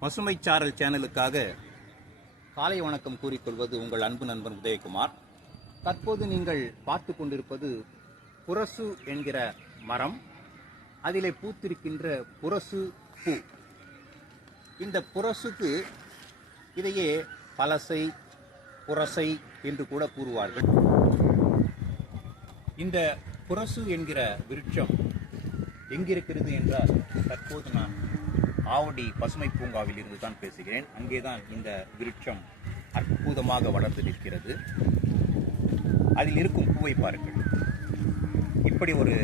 பசுமைச்சாரல் சேனலுக்காக காலை வணக்கம் கூறிக்கொள்வது உங்கள் அன்பு நண்பன் உதயகுமார். தற்போது நீங்கள் பார்த்து கொண்டிருப்பது புரசு என்கிற மரம். அதிலே பூத்திருக்கின்ற புரசு பூ. இந்த புரசுக்கு இதையே பலசை, புரசை என்று கூட கூறுவார்கள். இந்த புரசு என்கிற விருட்சம் எங்கிருக்கிறது என்றால், தற்போது நான் ஆவடி பசுமை பூங்காவில் இருந்து தான் பேசுகிறேன். அங்கேதான் இந்த விருட்சம் அற்புதமாக வளர்ந்து நிற்கிறது. அதில் இருக்கும் பூவை பாருங்கள். இப்படி ஒரு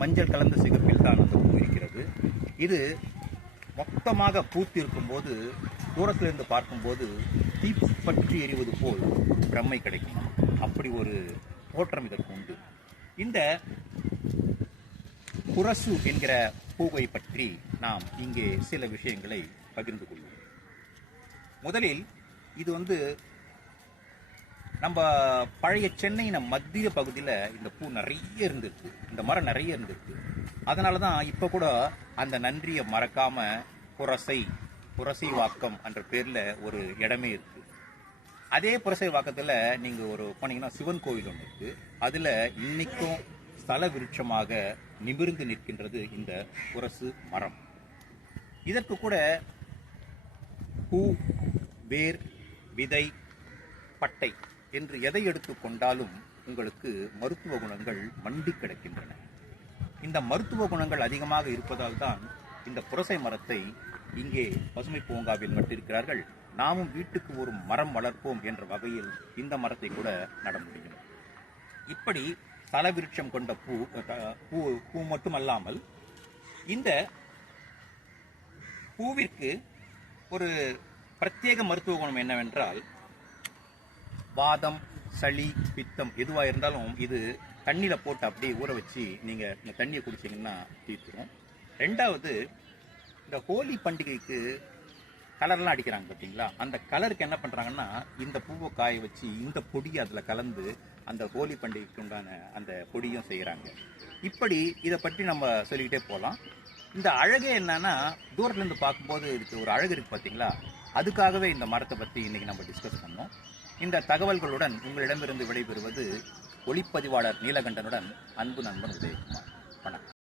மஞ்சள் கலந்த சிகப்பில் தான் அந்த பூ இருக்கிறது. இது மொத்தமாக பூத்திருக்கும் போது தூரத்திலிருந்து பார்க்கும்போது தீப்பற்றி எறிவது போல் பிரம்மை கிடைக்கும். அப்படி ஒரு தோற்றம் இதற்கு உண்டு. இந்த புரசு என்கிற பூவை பற்றி நாம் இங்கே சில விஷயங்களை பகிர்ந்து கொள்வோம். முதலில் இது நம்ம பழைய சென்னையின் மத்திய பகுதியில் இந்த பூ நிறைய இருந்திருக்கு, இந்த மரம் நிறைய இருந்திருக்கு. அதனால தான் இப்போ கூட அந்த நன்றியை மறக்காம புரசை வாக்கம் என்ற பேரில் ஒரு இடமே இருக்கு. அதே புரசை வாக்கத்தில் நீங்கள் போனீங்கன்னா சிவன் கோவில் ஒன்று இருக்கு. அதில் இன்னைக்கும் ஸ்தல விருட்சமாக நிமிர்ந்து நிற்கின்றது இந்த புரசு மரம். இதற்கு கூட பூ, வேர், விதை, பட்டை என்று எதை எடுத்துக்கொண்டாலும் உங்களுக்கு மருத்துவ குணங்கள் மண்டி கிடக்கின்றன. இந்த மருத்துவ குணங்கள் அதிகமாக இருப்பதால் தான் இந்த புரசை மரத்தை இங்கே பசுமை பூங்காவில் நட்டிருக்கிறார்கள். நாமும் வீட்டுக்கு ஒரு மரம் வளர்ப்போம் என்ற வகையில் இந்த மரத்தை கூட நட முடியும். இப்படி ஸ்தல விருட்சம் கொண்ட பூ மட்டுமல்லாமல் இந்த பூவிற்கு ஒரு பிரத்யேக மருத்துவ குணம் என்னவென்றால், வாதம், சளி, பித்தம் எதுவாக இருந்தாலும் இது தண்ணியில் போட்டு அப்படியே ஊற வச்சு நீங்கள் இந்த தண்ணியை குடிச்சிங்கன்னா தீர்த்துரும். ரெண்டாவது, இந்த ஹோலி பண்டிகைக்கு கலர்லாம் அடிக்கிறாங்க பார்த்தீங்களா, அந்த கலருக்கு என்ன பண்ணுறாங்கன்னா இந்த பூவை காய வச்சு இந்த பொடியை அதில் கலந்து அந்த ஹோலி பண்டிகைக்கு உண்டான அந்த பொடியும் செய்கிறாங்க. இப்படி இதை பற்றி நம்ம சொல்லிக்கிட்டே போகலாம். இந்த அழகே என்னன்னா, தூரத்துலேருந்து பார்க்கும்போது இதுக்கு ஒரு அழகு இருக்குது பார்த்தீங்களா, அதுக்காகவே இந்த மரத்தை பற்றி இன்றைக்கி நம்ம டிஸ்கஸ் பண்ணோம். இந்த தகவல்களுடன் உங்களிடமிருந்து விடைபெறுவது ஒளிப்பதிவாளர் நீலகண்டனுடன் அன்பு நண்பன் உதயகுமார். வணக்கம்.